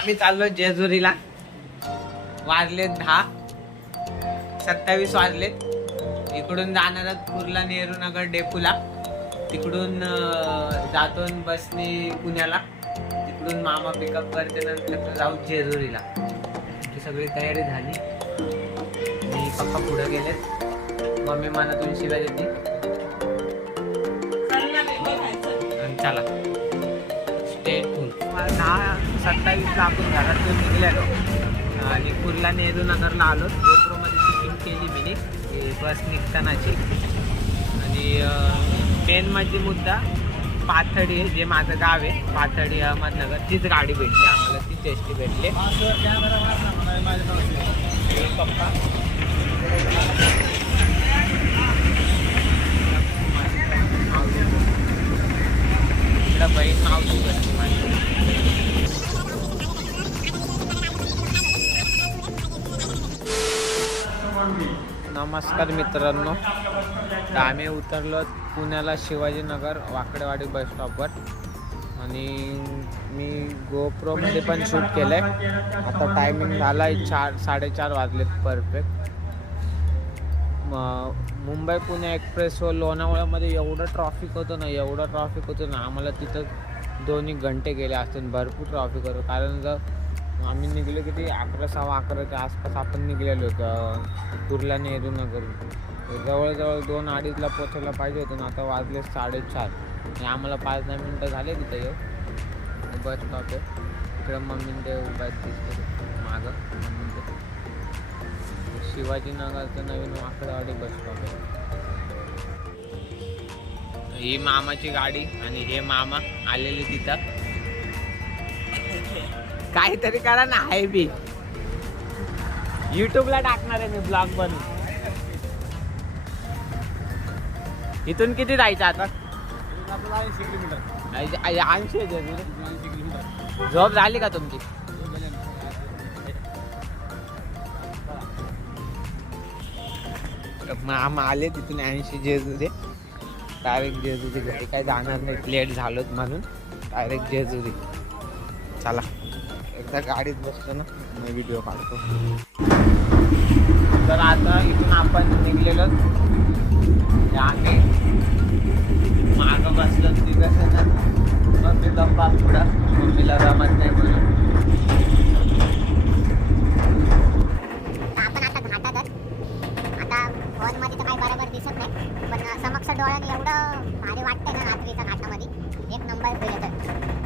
आम्ही चाललो जेजुरीला. वाजलेत 10:27 वाजलेत. इकडून जाणार आहोत कुर्ला नेहरू नगर डेपोला. तिकडून जातो बसने पुण्याला. तिकडून मामा पिकअप करते, नंतर जाऊ जेजुरीला. आमची सगळी तयारी झाली. मी पप्पा पुढे गेलेत. मम्मी मनातून शिव्या देते. चला स्टेट फुल. 10:27 आपण घरातून निघालो आणि कुर्ला नेहरू नगरला आलो. गोप्रोमध्ये शूटिंग केली मी बस निघतानाची. आणि मेन म्हणजे मुद्दा पाथडी, जे माझं गाव आहे पाथडी अहमदनगर, तीच गाडी भेटली आम्हाला, तीच एस टी भेटली. पप्पा इकडं बहीण मावशी भेटली माझी. नमस्कार मित्रांनो, आम्ही उतरलो पुण्याला शिवाजीनगर वाकडेवाडी बस स्टॉपवर. आणि मी गोप्रोमध्ये पण शूट केलं आहे. आता टायमिंग झाला आहे 4-4:30 वाजलेत परफेक्ट. मुंबई पुणे एक्सप्रेस व लोणावळ्यामध्ये एवढं ट्रॉफिक होतं ना, आम्हाला तिथं 2 घंटे गेले असतील. भरपूर ट्रॉफिक होतं. कारण जर आम्ही निघलो किती 11-11:15च्या आसपास आपण निघलेलो होतो कुर्ला नेहरू नगर. जवळजवळ 2-2:30ला पोचायला पाहिजे होतं ना. आता वाजले 4:30 आणि आम्हाला 5-10 मिनटं झाले तिथं येऊ. बस स्टॉप आहे इकडं. मम्मी ते उभा दिसते मागं. मम्मी शिवाजीनगरचं नवीन वाकडेवाडी बस स्टॉप आहे. ही मामाची गाडी आणि हे मामा आलेले तिथं. काहीतरी करा ना. आहे बी युट्यूबला टाकणार आहे मी ब्लॉग बनवून. इथून किती जायचं आता? 80 किलोमीटर. झोप झाली का तुमची? मामा आले तिथून 80 जेजुरी. डायरेक्ट जेजुरी घरी काही जाणार नाही, लेट झालोत म्हणून डायरेक्ट जेजुरी. चला एकदा गाडीत बसतो ना मी व्हिडिओ काढतो. तर आता इथून आपण निघलेलो. आम्ही मागं बसलो तिथं ना. मम्मी गप्पा पुढं, मम्मीला रमत नाही म्हणून. आपण आता घाटातच. आता फोनमध्ये तर काही बरोबर दिसत नाही, पण समक्ष डोळ्याने एवढं भारी वाटतंय ना रात्रीच्या घाटामध्ये. एक नंबर फील येतं.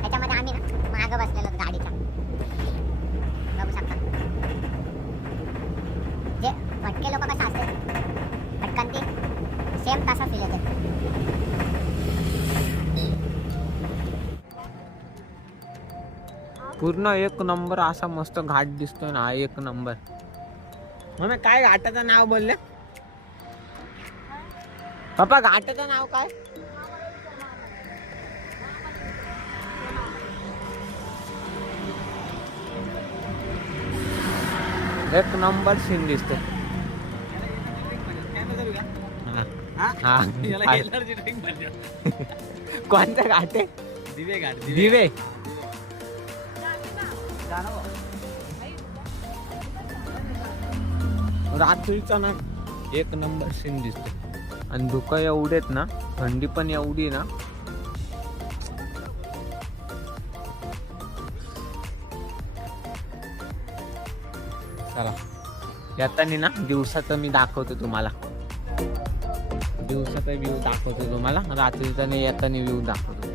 त्याच्यामध्ये आम्ही ना मागं बसलेलो गाडीच्या. बघू शकता जे भटके लोक कसं असते भटकन ते सेम तसा फील येते. पूर्ण एक नंबर असा मस्त घाट दिसतोय ना. एक नंबर. मग काय घाटाचं नाव बोलले पप्पा? घाटाचं नाव काय? एक नंबर सीन दिसते. कोणता घाट आहे? दिवे घाट. दिवे रात्रीचा ना एक नंबर सीन दिसतो. आणि धुकं एवढेत ना, थंडी पण एवढी ना. चला येताना ना दिवसाचं मी दाखवतो तुम्हाला. दिवसाचा व्ह्यू दाखवतो तुम्हाला, रात्रीचा नाही येताना व्ह्यू दाखवतो.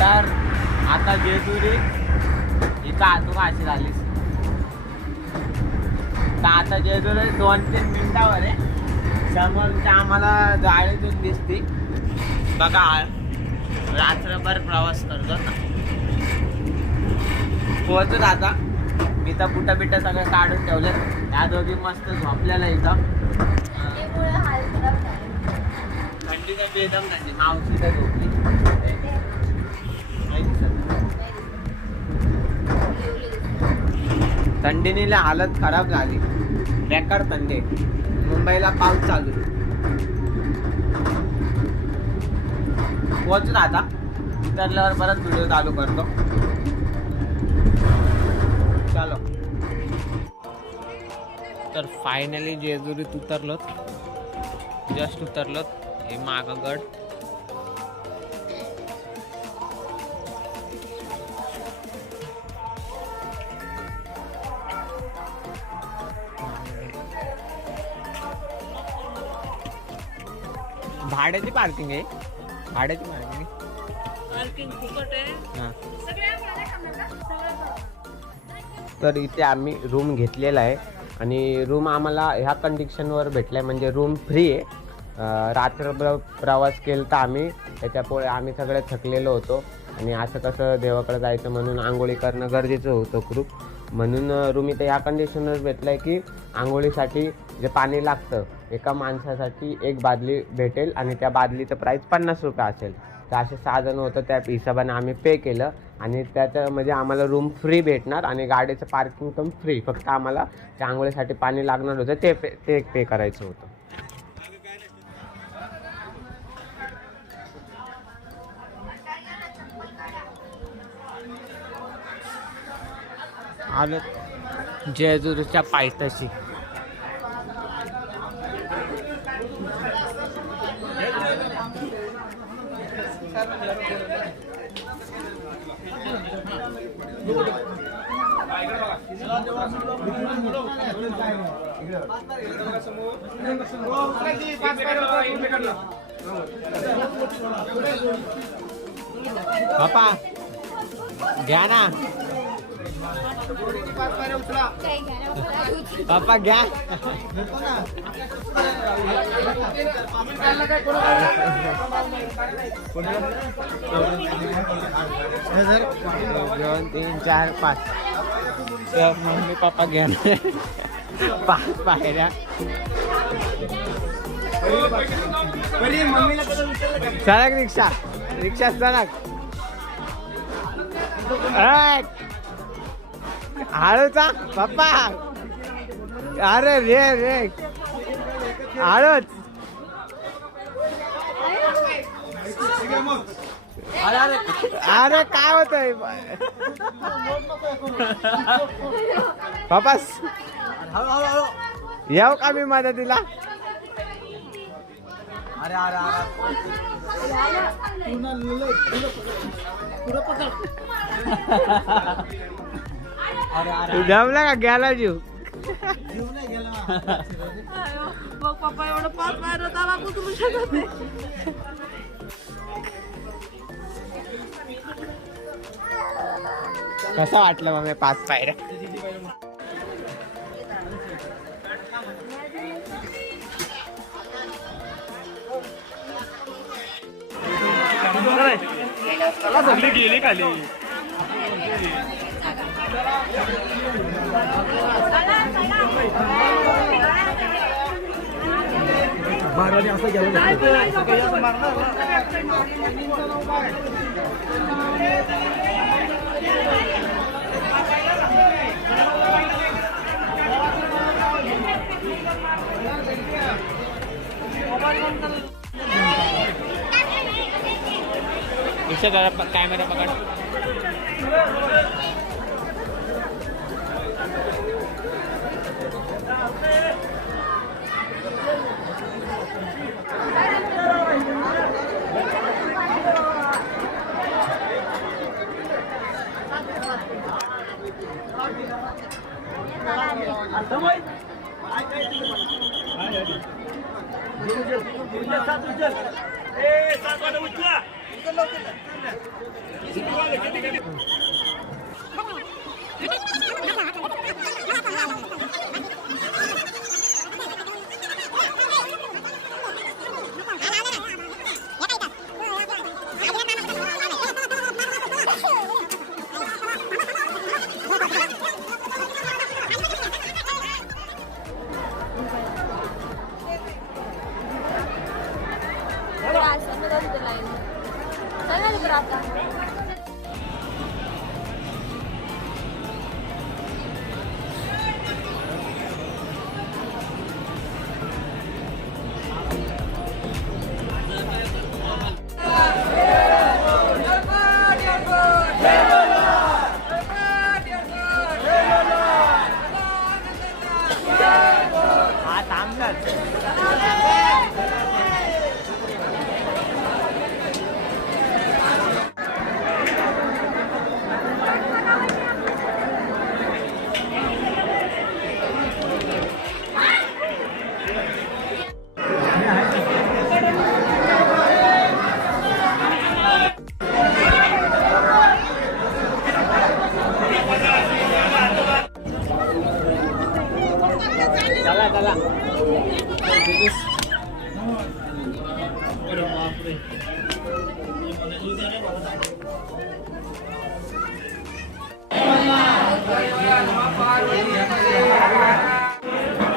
तर आता जेजुरी इथं आतून अशी झालीस. तर आता जेजुरी 2-3 मिनिटावर आहे. समोरच्या आम्हाला गाडीतून दिसते बघा. रात्रभर प्रवास करतो ना. पोहोचत आता. मी तर बुटा बिटा सगळं काढून ठेवले. त्या दोघी मस्त झोपलेला इथं. थंडीचा बेदम थंडी. मावशी तर झोपली. थंडीने हालत खराब झाली. बेकार थंडी. मुंबईला पाऊस चालू. पोहोचला आता. उतरल्यावर परत व्हिडिओ चालू करतो. चलो. तर फायनली जेजुरीत उतरलोत, जस्ट उतरलोत. हे मागगड भाड्याची पार्किंग आहे, भाड्याची पार्किंग हां. तर इथे आम्ही रूम घेतलेला आहे आणि रूम आम्हाला ह्या कंडिशनवर भेटला आहे, म्हणजे रूम फ्री आहे. रात्रभर प्रवास केला तर आम्ही, त्याच्यामुळे आम्ही सगळे थकलेलो होतो आणि असं कसं देवाकडे जायचं म्हणून आंघोळी करणं गरजेचं होतं खूप. म्हणून रूम इथे ह्या कंडिशनवर भेटला आहे की आंघोळीसाठी जे पाणी लागतं एका माणसासाठी एक बादली भेटेल आणि त्या बादलीचं प्राईस 50 रुपये असेल. तर असे 6 जण होतं, त्या हिशोबाने आम्ही पे केलं आणि त्याच्यामध्ये आम्हाला रूम फ्री भेटणार आणि गाडीचं पार्किंग पण फ्री. फक्त आम्हाला त्या आंघोळीसाठी पाणी लागणार होतं ते पे करायचं होतं. आलो जेजुरीच्या पायथ्याशी. बापा घ्या ना, बापा घ्या. 2 3 4 5 मम्मी पप्पा घ्या 5 पायऱ्या. सडक रिक्षा, रिक्षा सडक. हळूचा पप्पा, अरे रे रे हळूच. अरे काय होतंय पप्पा, येऊ का मी मदतीला? जमला का गेला जीव? पप्पा एवढं 5 बाहेर होता बापू तुम्ही शकत नाही. कसं वाटलं मग 5 पायऱ्या? गेली खाली. महाराज असं गेलं. कॅमेरा पकड.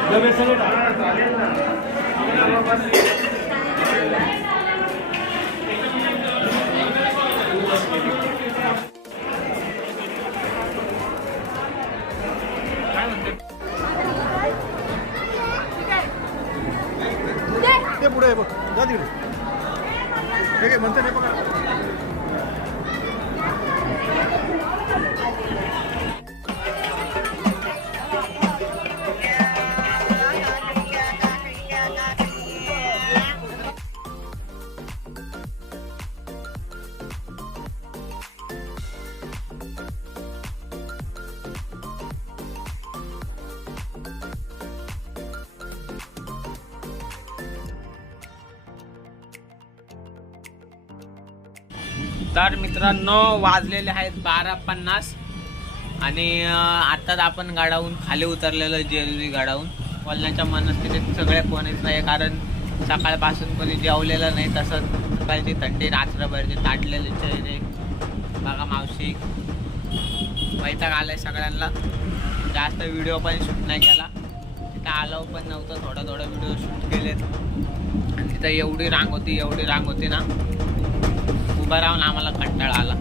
ते पुढे आहे बघ जा तिकडे हे काय म्हणते नाही बघा तर मित्रांनो वाजलेले आहेत 12:50 आणि आताच आपण गाडाहून खाली उतरलेलं जेजुरी गाडाहून. बोलण्याच्या मनस्थितीत सगळे कोणीच नाही, कारण सकाळपासून कोणी जेवलेलं नाही. तसंच सकाळची थंडी, रात्रभरचे ताटलेले चेहरे बघा. मावशी वैताग आलाय सगळ्यांना. जास्त व्हिडिओ पण शूट नाही केला, तिथं आलो पण नव्हतं. थोडा व्हिडिओ शूट केलेत आणि तिथं एवढी रांग होती ना, उभं राहून आम्हाला कंटाळा आला.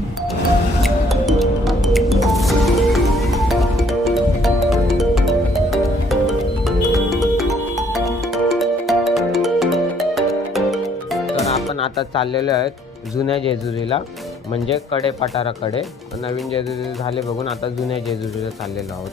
तर आपण आता चाललेलो आहेत जुन्या जेजुरीला, म्हणजे कडे पठाराकडे. नवीन जेजुरी झाले बघून आता जुन्या जेजुरीला चाललेलो आहोत.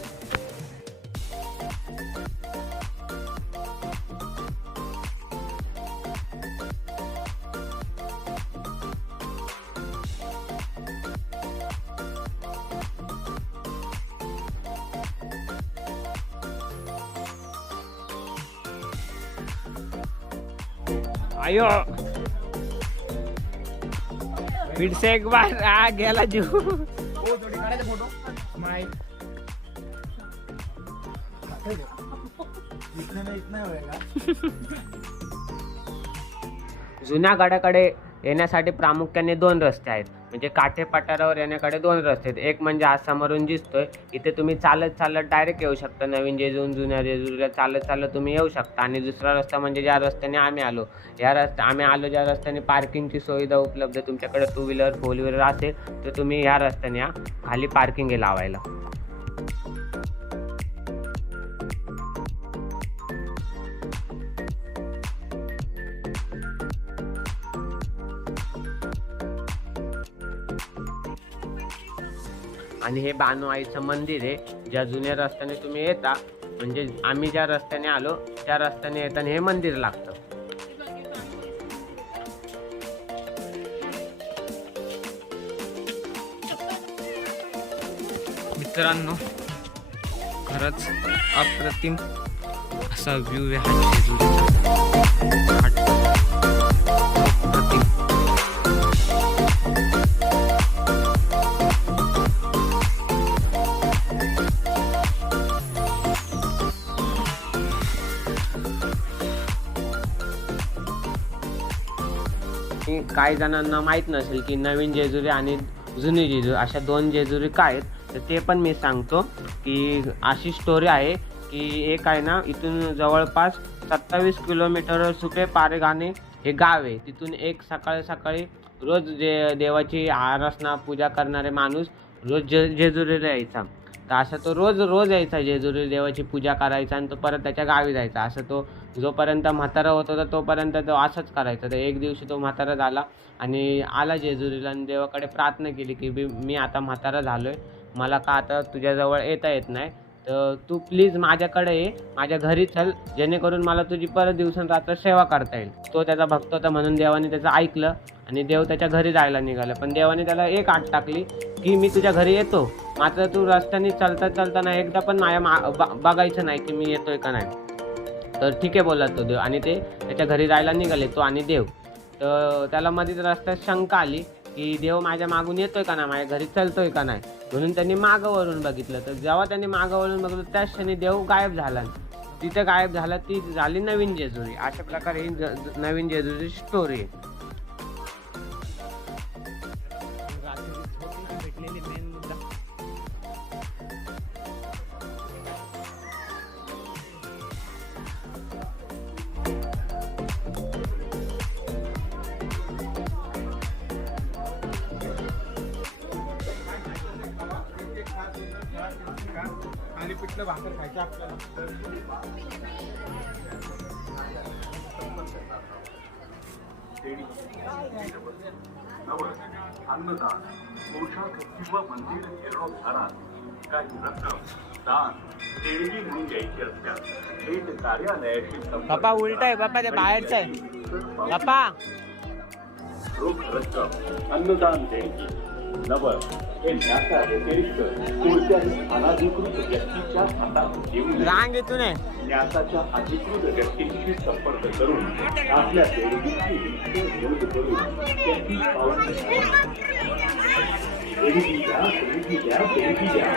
आयो फिर से एक बार आ गेला जीव. हो जोडी काढायचा फोटो स्माइल इतना होएगा. जुन्या गडाकडे येण्यासाठी प्रामुख्याने 2 रस्ते आहेत. म्हणजे काठे पठारावर येण्याकडे 2 रस्ते आहेत. एक म्हणजे आज समोरून दिसतोय, इथे तुम्ही चालत डायरेक्ट येऊ शकता. नवीन जेजुरी जुन्या जेजुरीला चालत तुम्ही येऊ शकता. आणि दुसरा रस्ता म्हणजे ज्या रस्त्याने आम्ही आलो, ज्या रस्त्याने पार्किंगची सुविधा उपलब्ध. तुमच्याकडे 2 व्हीलर 4 व्हीलर असेल तर तुम्ही ह्या रस्त्याने या, खाली पार्किंग आहे लावायला. आणि हे बानू आईचं मंदिर आहे. ज्या जुन्या रस्त्याने तुम्ही येता, म्हणजे आम्ही ज्या रस्त्याने आलो त्या रस्त्याने येताना हे मंदिर लागतं. मित्रांनो खरंच अप्रतिम असा व्ह्यू आहे हा जेजुरीचा. अप्रतिम. काही जणांना माहीत नसेल की नवीन जेजुरी आणि जुनी जेजुरी अशा 2 जेजुरी काय आहेत, तर ते पण मी सांगतो. की अशी स्टोरी आहे की एक आहे ना, इथून जवळपास 27 किलोमीटर सुपे पारेगाणे हे गाव आहे. तिथून एक सकाळी रोज देवाची आराधना पूजा करणारे माणूस रोज जेजुरीला यायचा. तर असं तो रोज यायचा जेजुरी, देवाची पूजा करायचा आणि तो परत त्याच्या गावी जायचा. असं तो जोपर्यंत म्हातारा होत होता तोपर्यंत तो असंच करायचा. तर एक दिवशी तो म्हातारा झाला आणि आला जेजुरीला आणि देवाकडे प्रार्थना केली की मी आता म्हातारा झालो आहे, मला का आता तुझ्याजवळ येता येत नाही, तर तू प्लीज माझ्याकडे ये, माझ्या घरी चल, जेणेकरून मला तुझी परत दिवसांरात्र सेवा करता येईल. तो त्याचा भक्त होता म्हणून देवाने त्याचं ऐकलं आणि देव त्याच्या घरी जायला निघाला. पण देवाने त्याला एक आठ टाकली की मी तुझ्या घरी येतो, मात्र तू रस्त्याने चालताना एकदा पण माझ्या बघायचं नाही की मी येतोय का नाही. तर ठीक आहे बोलला तो देव आणि ते त्याच्या घरी जायला निघाले, तो आणि देव. तर त्याला मध्येच रस्त्यात शंका आली की देव माझ्या मागून येतोय का नाही, माझ्या घरी चालतोय का नाही. म्हणून त्यांनी मागं वळून बघितलं. तर जेव्हा त्यांनी मागं वळून बघितलं त्याच क्षणी देव गायब झाला. तिथे गायब झाला, ती झाली नवीन जेजुरी. अशा प्रकारे ही नवीन जेजुरीची स्टोरी आहे. पिठलं भाकर खायचं आपल्याला. अन्नदान पोशाख किंवा मंदिर जीर्णोद्धारात काही रक्कम दान देणगी म्हणून द्यायची असल्यास थेट कार्यालयाशी बापा उलट आहे बापा, ते बाहेरचं आहे बापा. रोख रक्कम अन्नदान देणगी नवल हे न्यासा व्यतिरिक्त कोणत्याही अनाधिकृत व्यक्तीच्या हातात देऊ नये. रांग इथून आहे. न्यासाच्या अधिकृत व्यक्तींशी संपर्क करून आपल्या देणगीची नोंद करून त्याची पावती देणगी द्या, देणगी द्या, देणगी द्या.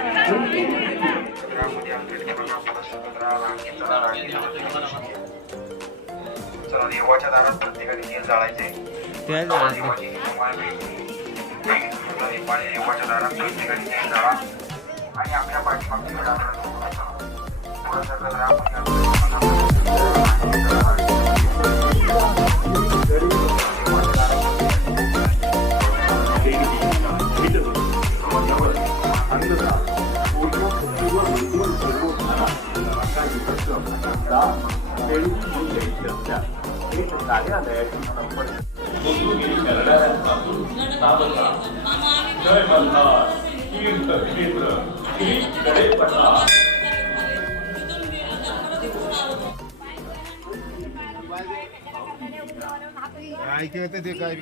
देवाच्या दारात प्रत्येकाने तेल जाळायचे. देवाच्या दारात प्रत्येकाने तेल जाळा आणि आपल्या पाठीमागच्या कार्यालयाची संपर्क करणाऱ्यांपासून सावधान. जय मल्हार तीर्थक्षेत्र श्री कडेपठार. काय केलं ते काय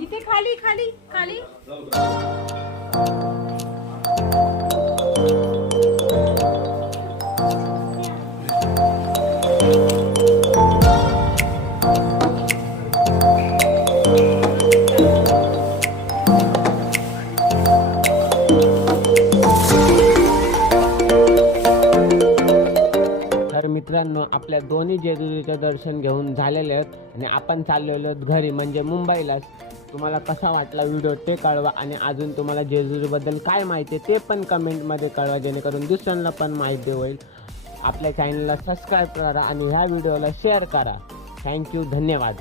इथे खाली खाली खाली. तर मित्रांनो, आपल्या दोन्ही जेजुरीचं दर्शन घेऊन झालेले आहेत आणि आपण चाललेलो आहोत घरी, म्हणजे मुंबईलाच. तुम्हाला कसा वाटला व्हिडिओ ते कळवा आणि अजून तुम्हाला जेजुरीबद्दल काय माहिती आहे ते पण कमेंटमध्ये कळवा, जेणेकरून दुसऱ्यांना पण माहिती होईल. आपल्या चॅनलला सबस्क्राईब करा आणि ह्या व्हिडिओला शेअर करा. थँक्यू, धन्यवाद.